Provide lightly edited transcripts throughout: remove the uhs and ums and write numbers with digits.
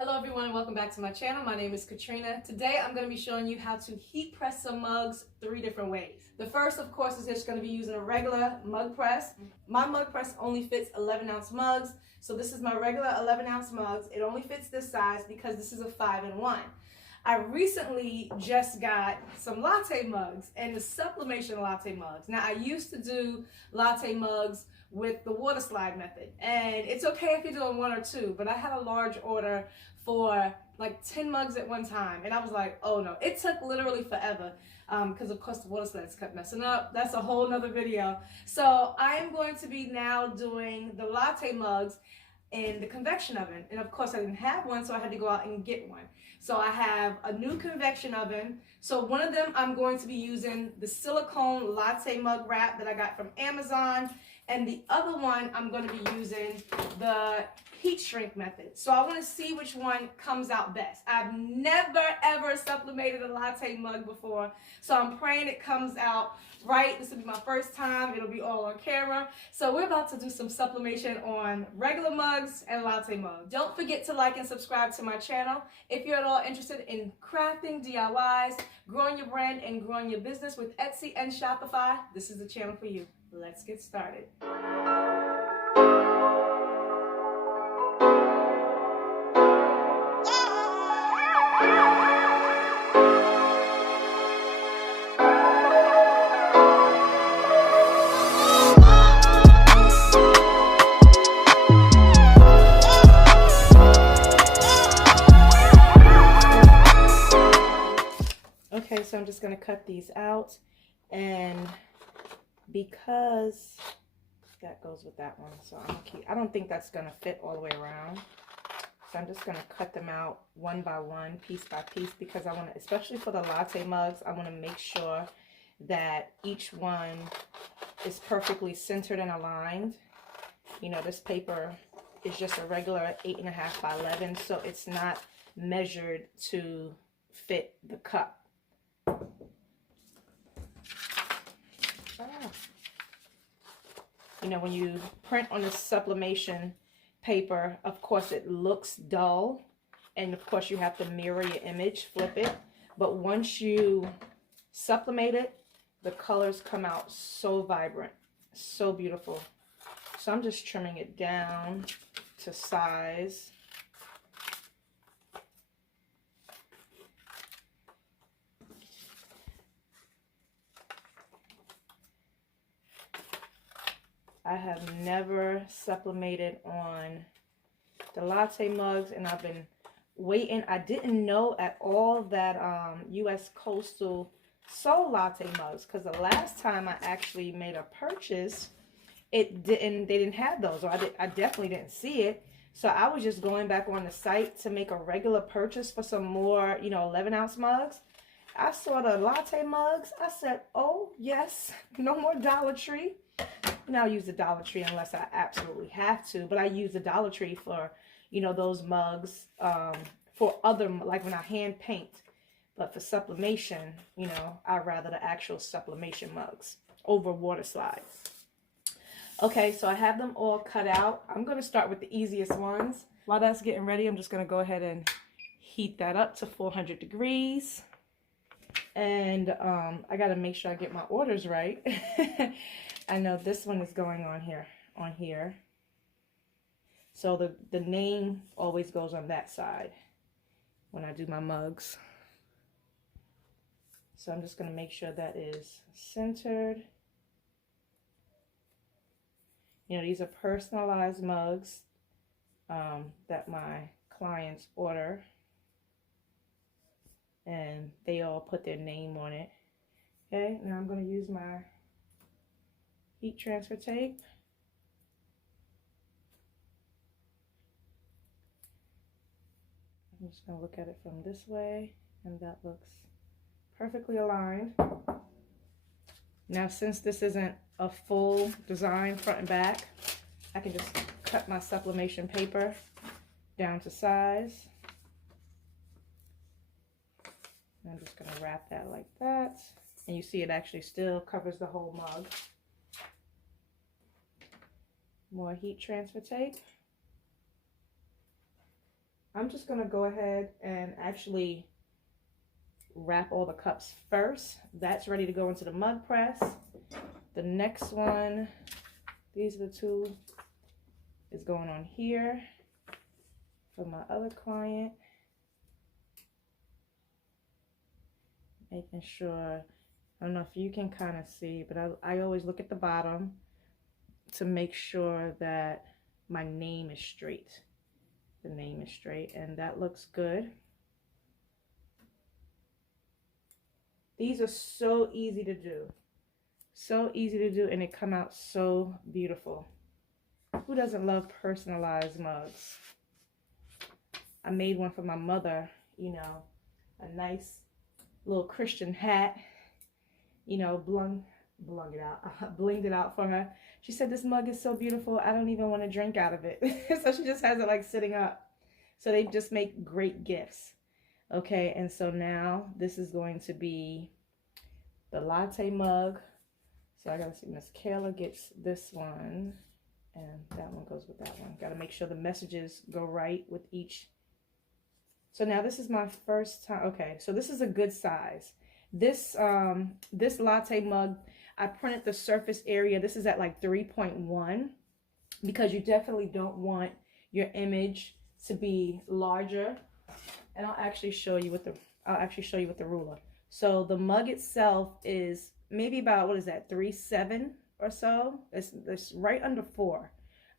Hello everyone and welcome back to my channel. My name is Katrina. Today I'm going to be showing you how to heat press some mugs 3 different ways. The first, of course, is just going to be using a regular mug press. My mug press only fits 11-ounce mugs, so this is my regular 11-ounce mugs. It only fits this size because this is a 5-in-1. I recently just got some latte mugs and the sublimation latte mugs. Now I used to do latte mugs with the water slide method, and it's okay if you're doing 1 or 2, but I had a large order for like 10 mugs at one time, and I was like, oh no. It took literally forever because of course the water slides kept messing up. That's a whole nother video. So I am going to be now doing the latte mugs in the convection oven, and of course I didn't have one, so I had to go out and get one. So I have a new convection oven. So one of them I'm going to be using the silicone latte mug wrap that I got from Amazon, and the other one I'm going to be using the heat shrink method. So I want to see which one comes out best. I've never ever sublimated a latte mug before, so I'm praying it comes out right. This will be my first time. It'll be all on camera. So we're about to do some sublimation on regular mugs and latte mugs. Don't forget to like and subscribe to my channel. If you're at all interested in crafting, DIYs, growing your brand, and growing your business with Etsy and Shopify, this is the channel for you. Let's get started. Okay, so I'm just going to cut these out, and because that goes with that one, so I don't think that's going to fit all the way around. So I'm just going to cut them out one by one, piece by piece, because I want to, especially for the latte mugs, I want to make sure that each one is perfectly centered and aligned. You know, this paper is just a regular 8.5 by 11, so it's not measured to fit the cup. You know, when you print on the sublimation paper, of course it looks dull, and of course you have to mirror your image, flip it, but once you sublimate it, the colors come out so vibrant, so beautiful. So I'm just trimming it down to size. I have never sublimated on the latte mugs, and I've been waiting. I didn't know at all that U.S. Coastal sold latte mugs, because the last time I actually made a purchase, they didn't have those, or I definitely didn't see it. So I was just going back on the site to make a regular purchase for some more, 11-ounce mugs. I saw the latte mugs. I said, oh yes, no more Dollar Tree. Now I use the Dollar Tree unless I absolutely have to, but I use the Dollar Tree for, those mugs, for other, like when I hand paint. But for sublimation, I'd rather the actual sublimation mugs over water slides. Okay, so I have them all cut out. I'm going to start with the easiest ones. While that's getting ready, I'm just going to go ahead and heat that up to 400 degrees. And I got to make sure I get my orders right. I know this one is going on here. So the name always goes on that side when I do my mugs. So I'm just going to make sure that is centered. These are personalized mugs that my clients order, and they all put their name on it. Okay, now I'm going to use my heat transfer tape. I'm just going to look at it from this way, and that looks perfectly aligned. Now, since this isn't a full design front and back, I can just cut my sublimation paper down to size. And I'm just going to wrap that like that. And you see it actually still covers the whole mug. More heat transfer tape. I'm just gonna go ahead and actually wrap all the cups first. That's ready to go into the mug press. The next one, these are the two, is going on here for my other client. Making sure, I don't know if you can kind of see, but I always look at the bottom to make sure that my name is straight. The name is straight, and that looks good. These are so easy to do. So easy to do, and they come out so beautiful. Who doesn't love personalized mugs? I made one for my mother, you know, a nice little Christian hat, you know, blinged it out for her. She said, this mug is so beautiful, I don't even want to drink out of it. So she just has it like sitting up. So they just make great gifts. Okay, and so now this is going to be the latte mug. So I gotta see, Miss Kayla gets this one, and that one goes with that one. Gotta make sure the messages go right with each. So now this is my first time. Okay, so this is a good size. This this latte mug, I printed the surface area. This is at like 3.1 because you definitely don't want your image to be larger. And I'll actually show you with the ruler. So the mug itself is maybe about, what is that, 3.7 or so. It's right under 4.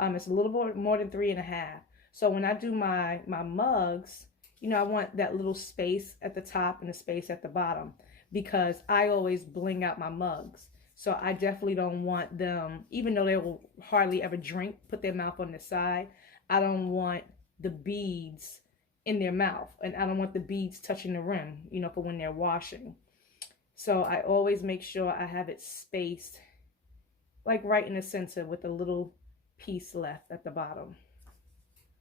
It's a little bit more than 3.5. So when I do my mugs, you know, I want that little space at the top and the space at the bottom, because I always bling out my mugs. So I definitely don't want them, even though they will hardly ever drink, put their mouth on the side, I don't want the beads in their mouth, and I don't want the beads touching the rim, you know, for when they're washing. So I always make sure I have it spaced like right in the center with a little piece left at the bottom.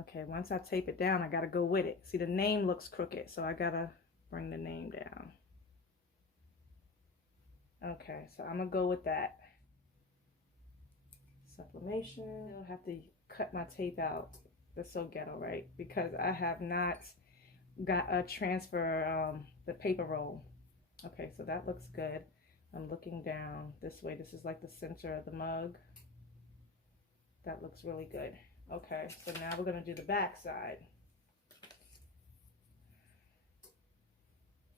Okay, once I tape it down, I gotta go with it. See, the name looks crooked, so I gotta bring the name down. Okay, so I'm gonna go with that. Sublimation. I'll have to cut my tape out. That's so ghetto, right? Because I have not got a transfer the paper roll. Okay, so that looks good. I'm looking down this way. This is like the center of the mug. That looks really good. Okay, so now we're gonna do the back side.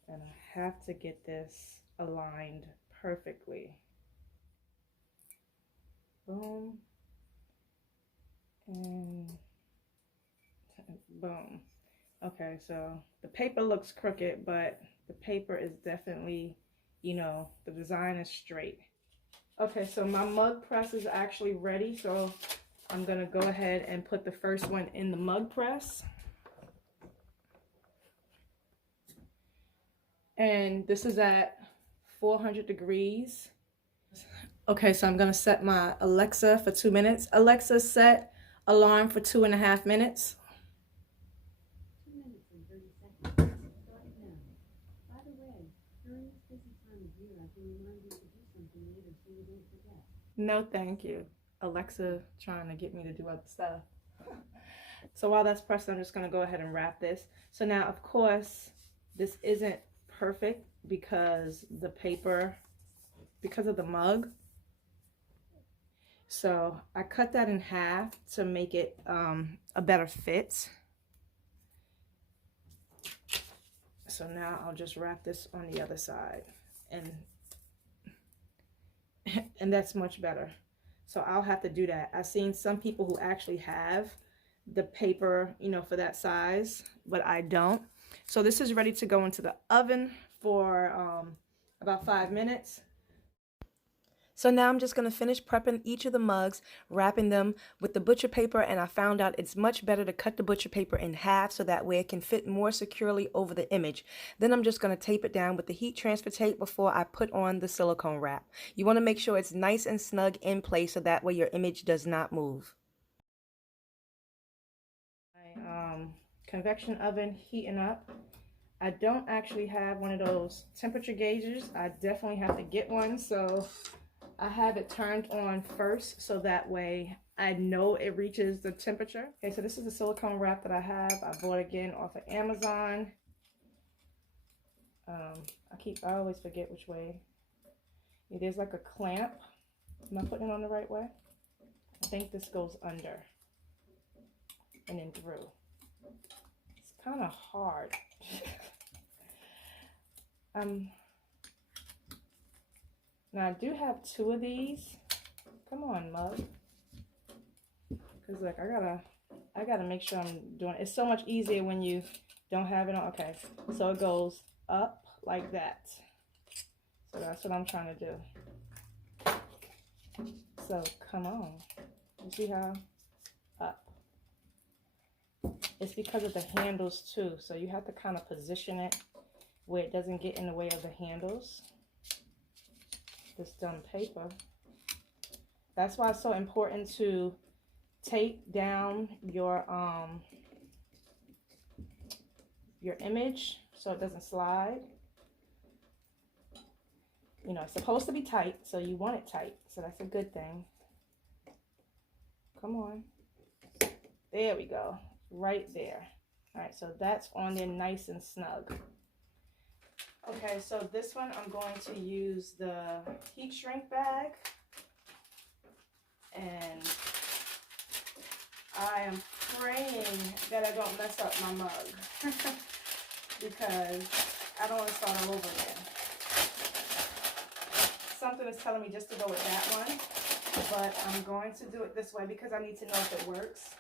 And I have to get this aligned perfectly. Boom. And boom. Okay, so the paper looks crooked, but the paper is definitely, you know, the design is straight. Okay, so my mug press is actually ready, so I'm gonna go ahead and put the first one in the mug press. And this is at 400 degrees. Okay, so I'm gonna set my Alexa for 2 minutes. Alexa, set alarm for 2.5 minutes. 2 minutes and 30 seconds. Start now. By the way, during this busy time of year, I can remind you to do something later so you don't forget. No, thank you. Alexa trying to get me to do other stuff. So while that's pressed, I'm just gonna go ahead and wrap this. So now, of course, this isn't perfect because the paper, because of the mug. So I cut that in half to make it a better fit. So now I'll just wrap this on the other side, and that's much better. So I'll have to do that. I've seen some people who actually have the paper, you know, for that size, but I don't. So this is ready to go into the oven for about 5 minutes. So now I'm just going to finish prepping each of the mugs, wrapping them with the butcher paper, and I found out it's much better to cut the butcher paper in half so that way it can fit more securely over the image. Then I'm just going to tape it down with the heat transfer tape before I put on the silicone wrap. You want to make sure it's nice and snug in place so that way your image does not move. My convection oven heating up. I don't actually have one of those temperature gauges. I definitely have to get one, so I have it turned on first so that way I know it reaches the temperature. Okay, so this is the silicone wrap that I have. I bought it again off of Amazon. I always forget which way. Yeah, there's like a clamp. Am I putting it on the right way? I think this goes under and then through. It's kind of hard. Now I do have 2 of these. Come on, mug. Cause look, I gotta make sure I'm doing it. It's so much easier when you don't have it on. Okay, so it goes up like that. So that's what I'm trying to do. So come on, you see how up? It's because of the handles too. So you have to kind of position it where it doesn't get in the way of the handles. This dumb paper. That's why it's so important to tape down your image so it doesn't slide. You know, it's supposed to be tight, so you want it tight. So that's a good thing. Come on. There we go. Right there. All right, so that's on there nice and snug. Okay, so this one I'm going to use the heat shrink bag. And I am praying that I don't mess up my mug because I don't want to start all over again. Something is telling me just to go with that one, but I'm going to do it this way because I need to know if it works.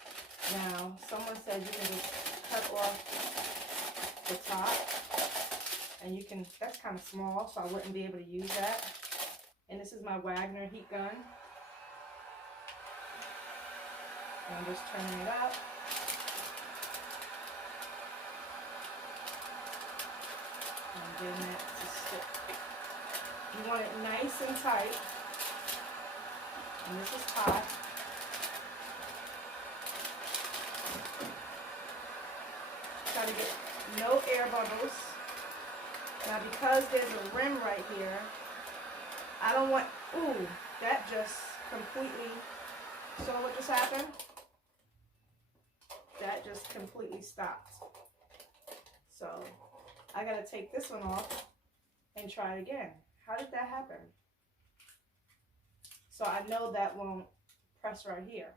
Now, someone said you can just cut off the top, and you can, that's kind of small, so I wouldn't be able to use that. And this is my Wagner heat gun. And I'm just turning it up. And getting it to stick. You want it nice and tight. And this is hot. Try to get no air bubbles. Now because there's a rim right here, I don't want, ooh, that just completely, saw what just happened? That just completely stopped. So I gotta take this one off and try it again. How did that happen? So I know that won't press right here.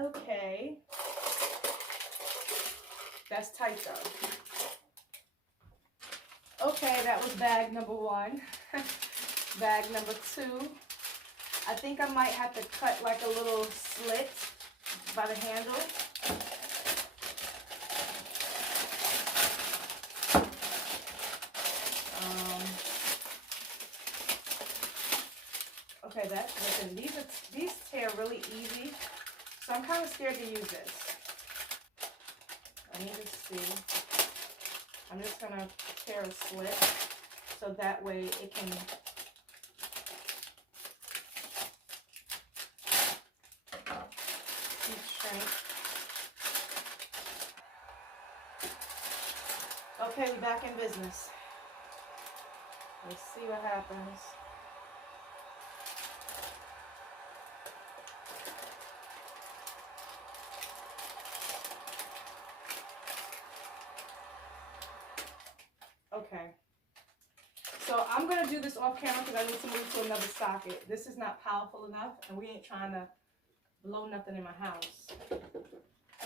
Okay. That's tight though. Okay, that was bag number 1. Bag number 2. I think I might have to cut like a little slit by the handle. Okay, listen, these tear really easy, so I'm kind of scared to use this. Let me just see. I'm just gonna tear a slit so that way it can heat shrink. Okay, we're back in business. Let's see what happens. Okay, so I'm going to do this off camera because I need to move to another socket. This is not powerful enough, and we ain't trying to blow nothing in my house.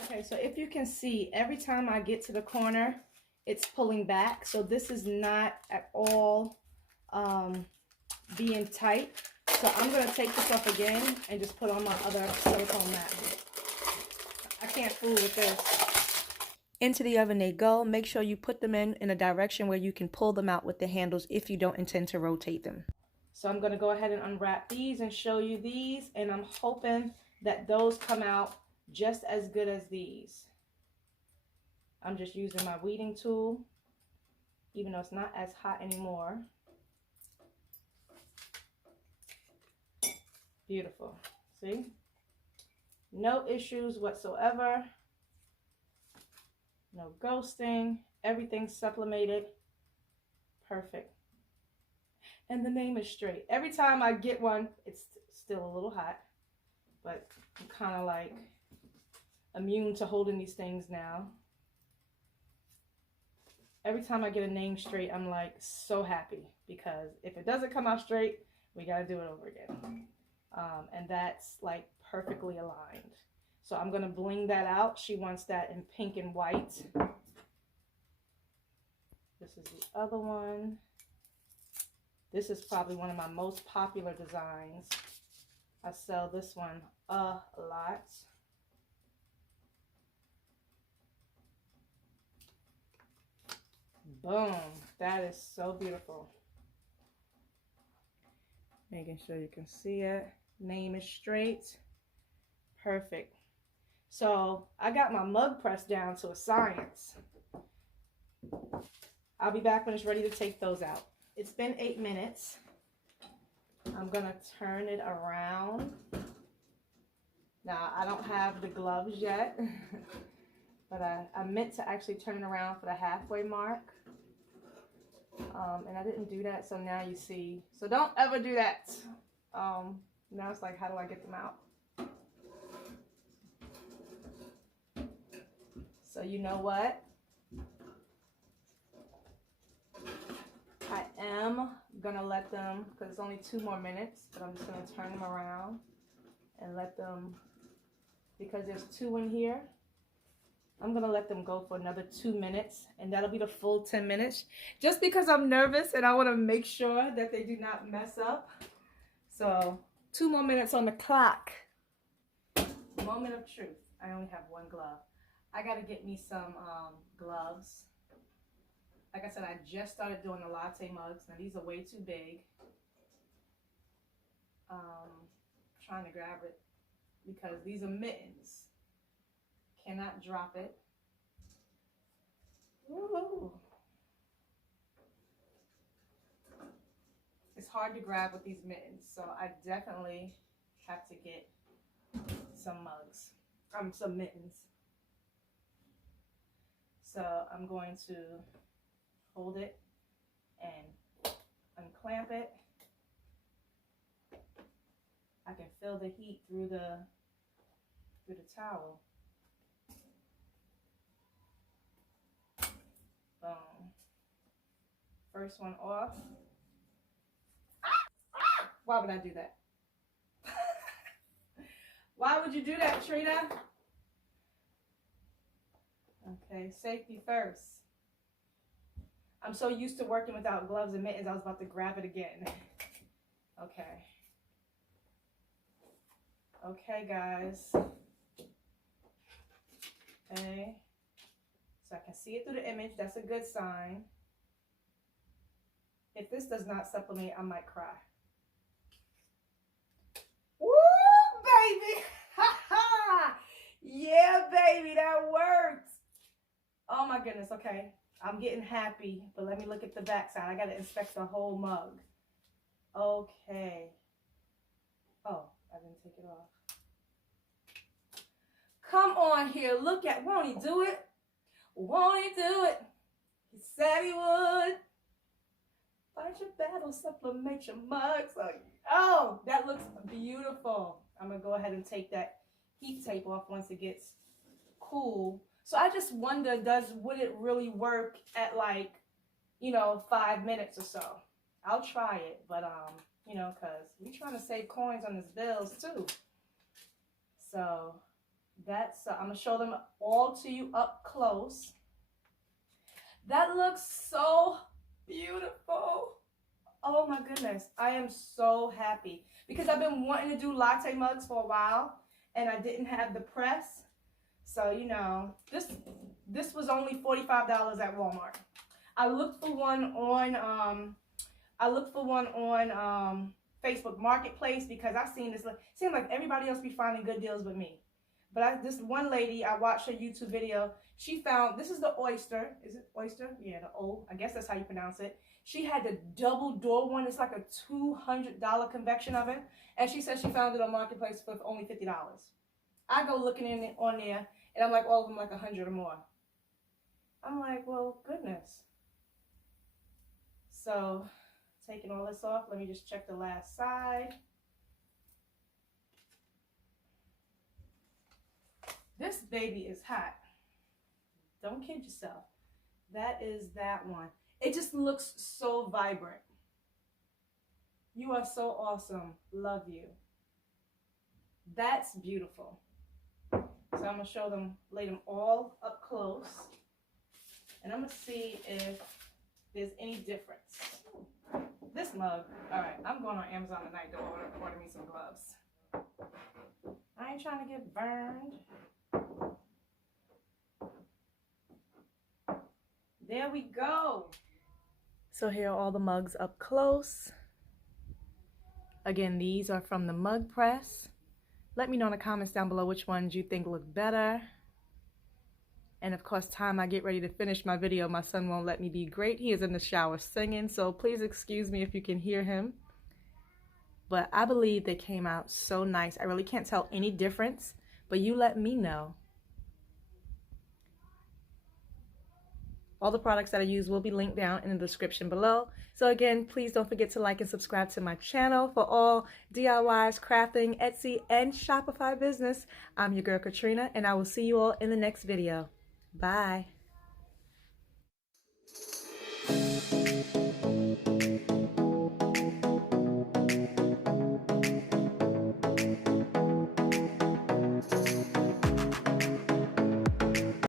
Okay, so if you can see, every time I get to the corner, it's pulling back. So this is not at all being tight. So I'm going to take this off again and just put on my other silicone mat. I can't fool with this. Into the oven they go. Make sure you put them in a direction where you can pull them out with the handles if you don't intend to rotate them. So I'm going to go ahead and unwrap these and show you these, and I'm hoping that those come out just as good as these. I'm just using my weeding tool, even though it's not as hot anymore. Beautiful. See? No issues whatsoever. No ghosting. Everything's sublimated. Perfect. And the name is straight. Every time I get one, it's still a little hot, but I'm kind of like immune to holding these things now. Every time I get a name straight, I'm like so happy, because if it doesn't come out straight, we got to do it over again. And that's like perfectly aligned. So I'm going to bling that out. She wants that in pink and white. This is the other one. This is probably one of my most popular designs. I sell this one a lot. Boom. That is so beautiful. Making sure you can see it. Name is straight. Perfect. So I got my mug press down to a science. I'll be back when it's ready to take those out. It's been 8 minutes. I'm gonna turn it around. Now I don't have the gloves yet, but I meant to actually turn it around for the halfway mark. And I didn't do that, so now you see. So don't ever do that. Now it's like, how do I get them out? So you know what? I am gonna let them, because it's only 2 more minutes, but I'm just gonna turn them around and let them, because there's 2 in here, I'm gonna let them go for another 2 minutes, and that'll be the full 10 minutes, just because I'm nervous and I want to make sure that they do not mess up. So 2 more minutes on the clock. Moment of truth. I only have 1 glove. I gotta get me some gloves. Like I said, I just started doing the latte mugs. Now these are way too big. Trying to grab it because these are mittens. Cannot drop it. Woo-hoo. It's hard to grab with these mittens, so I definitely have to get some mugs. Some mittens. So I'm going to hold it and unclamp it. I can feel the heat through the towel. Boom. First one off. Why would I do that? Why would you do that, Trina? Okay, safety first. I'm so used to working without gloves and mittens, I was about to grab it again. Okay. Okay, guys. Okay. So I can see it through the image. That's a good sign. If this does not sublimate, I might cry. Woo, baby! Ha ha! Yeah, baby, that works. Oh my goodness, okay. I'm getting happy, but let me look at the back side. I gotta inspect the whole mug. Okay. Oh, I didn't take it off. Come on here, look at, won't he do it? Won't he do it? He said he would. Fight your battle, sublimate your mugs. Oh, that looks beautiful. I'm gonna go ahead and take that heat tape off once it gets cool. So I just wonder, would it really work at like, 5 minutes or so? I'll try it, but because we're trying to save coins on these bills too. So that's, I'm gonna show them all to you up close. That looks so beautiful. Oh my goodness, I am so happy because I've been wanting to do latte mugs for a while and I didn't have the press. So, this was only $45 at Walmart. I looked for one on Facebook Marketplace because I seen this. It seemed like everybody else be finding good deals with me. But this one lady, I watched her YouTube video. She found, this is the Oyster. Is it Oyster? Yeah, the O. I guess that's how you pronounce it. She had the double door one. It's like a $200 convection oven. And she said she found it on Marketplace for only $50. I go looking in it on there, and I'm like, all of them like 100 or more. I'm like, well, goodness. So, taking all this off, let me just check the last side. This baby is hot. Don't kid yourself. That is that one. It just looks so vibrant. You are so awesome. Love you. That's beautiful. So I'm going to show them, lay them all up close. And I'm going to see if there's any difference. This mug, all right, I'm going on Amazon tonight to order me some gloves. I ain't trying to get burned. There we go. So here are all the mugs up close. Again, these are from the mug press. Let me know in the comments down below which ones you think look better. And of course, time I get ready to finish my video, my son won't let me be great. He is in the shower singing, so please excuse me if you can hear him. But I believe they came out so nice. I really can't tell any difference, but you let me know. All the products that I use will be linked down in the description below. So again, please don't forget to like and subscribe to my channel for all DIYs, crafting, Etsy, and Shopify business. I'm your girl Katrina, and I will see you all in the next video. Bye.